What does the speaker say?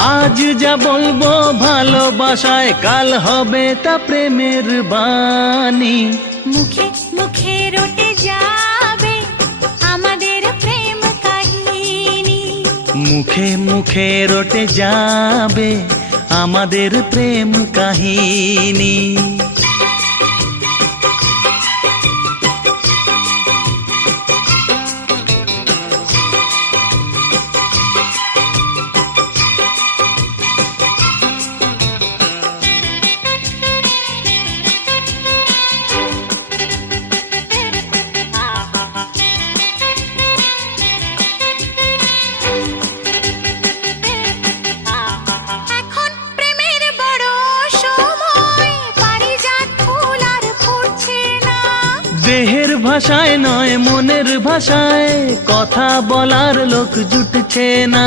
আজ যা বলব ভালোবাসায় কাল হবে তা প্রেমের বাণী। মুখে মুখে রটে যাবে আমাদের প্রেম কাহিনী। মুখে মুখে রটে যাবে আমাদের প্রেম কাহিনী। দেহের ভাষায় নয় মনের ভাষায় কথা বলার লোক জুটছে না।